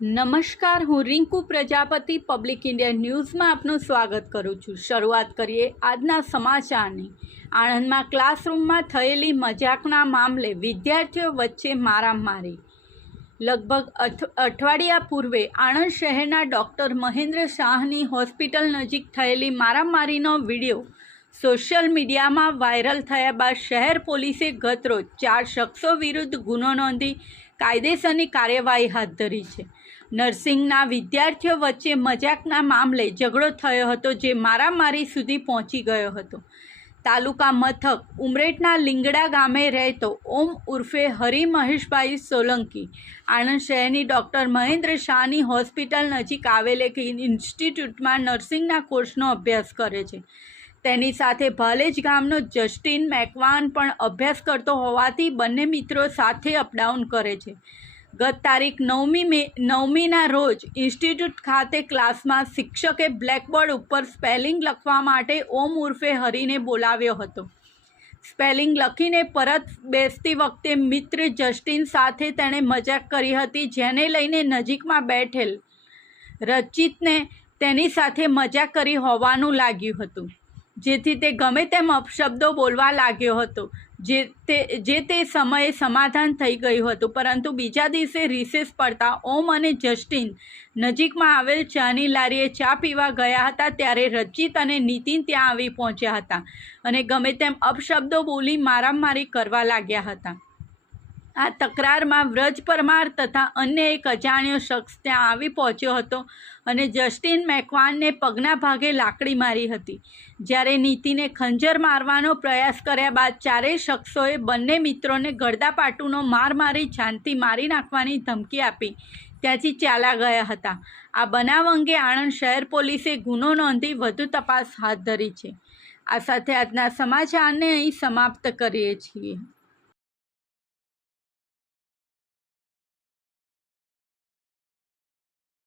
નમસ્કાર, હું Rinku Prajapati public India ન્યૂઝમાં આપનું સ્વાગત કરું છું। શરૂઆત કરીએ આજના સમાચારની। આણંદમાં ક્લાસરૂમમાં થયેલી મજાકના મામલે વિદ્યાર્થીઓ વચ્ચે મારામારી। લગભગ અઠવાડિયા પૂર્વે આણંદ શહેરના ડૉક્ટર મહેન્દ્ર શાહની હોસ્પિટલ નજીક થયેલી મારામારીનો વિડીયો સોશિયલ મીડિયામાં વાયરલ થયા બાદ શહેર પોલીસે ગતરોજ 4 શખ્સો વિરુદ્ધ ગુનો નોંધી કાયદેસરની કાર્યવાહી હાથ ધરી છે। નર્સિંગના વિદ્યાર્થીઓ વચ્ચે મજાકના મામલે ઝઘડો થયો હતો, જે મારામારી સુધી પહોંચી ગયો હતો। તાલુકા મથક ઉમરેઠના લીંગડા ગામે રહેતો ઓમ ઉર્ફે હરિ મહેશભાઈ સોલંકી આણંદ શહેરની ડૉક્ટર મહેન્દ્ર શાહની હોસ્પિટલ નજીક આવેલ એક ઇન્સ્ટિટ્યૂટમાં નર્સિંગના કોર્સનો અભ્યાસ કરે છે। તેની સાથે ભાલેજ ગામનો જસ્ટિન મેકવાન પણ અભ્યાસ કરતો હોવાથી બંને મિત્રો સાથે અપડાઉન કરે છે। ગત તારીખ 9મીના રોજ ઇન્સ્ટિટ્યૂટ ખાતે ક્લાસમાં શિક્ષકે બ્લેકબોર્ડ ઉપર સ્પેલિંગ લખવા માટે ઓમ ઉર્ફે હરિને બોલાવ્યો હતો। સ્પેલિંગ લખીને પરત બેસતી વખતે મિત્ર જસ્ટિન સાથે તેણે મજાક કરી હતી, જેને લઈને નજીકમાં બેઠેલ રચિતને તેની સાથે મજાક કરી હોવાનું લાગ્યું હતું, જેથી તે ગમે તેમ અપશબ્દો બોલવા લાગ્યો હતો, જે તે સમયે સમાધાન થઈ ગયું હતું। પરંતુ બીજા દિવસે રિસેસ પડતા ઓમ અને જસ્ટિન નજીકમાં આવેલ ચાની લારીએ ચા પીવા ગયા હતા, ત્યારે રચિત અને નીતિન ત્યાં આવી પહોંચ્યા હતા અને ગમે તેમ અપશબ્દો બોલી મારામારી કરવા લાગ્યા હતા। આ તકરારમાં વ્રજ પરમાર તથા અન્ય એક અજાણ્યો શખ્સ ત્યાં આવી પહોંચ્યો હતો અને જસ્ટિન મેકવાનને પગના ભાગે લાકડી મારી હતી, જ્યારે નીતિને ખંજર મારવાનો પ્રયાસ કર્યા બાદ ચારેય શખ્સોએ બંને મિત્રોને ગળદાપાટુનો માર મારી જાનથી મારી નાખવાની ધમકી આપી ત્યાંથી ચાલ્યા ગયા હતા। આ બનાવ અંગે આણંદ શહેર પોલીસે ગુનો નોંધી વધુ તપાસ હાથ ધરી છે। આ સાથે આજના સમાચારને અહીં સમાપ્ત કરીએ છીએ।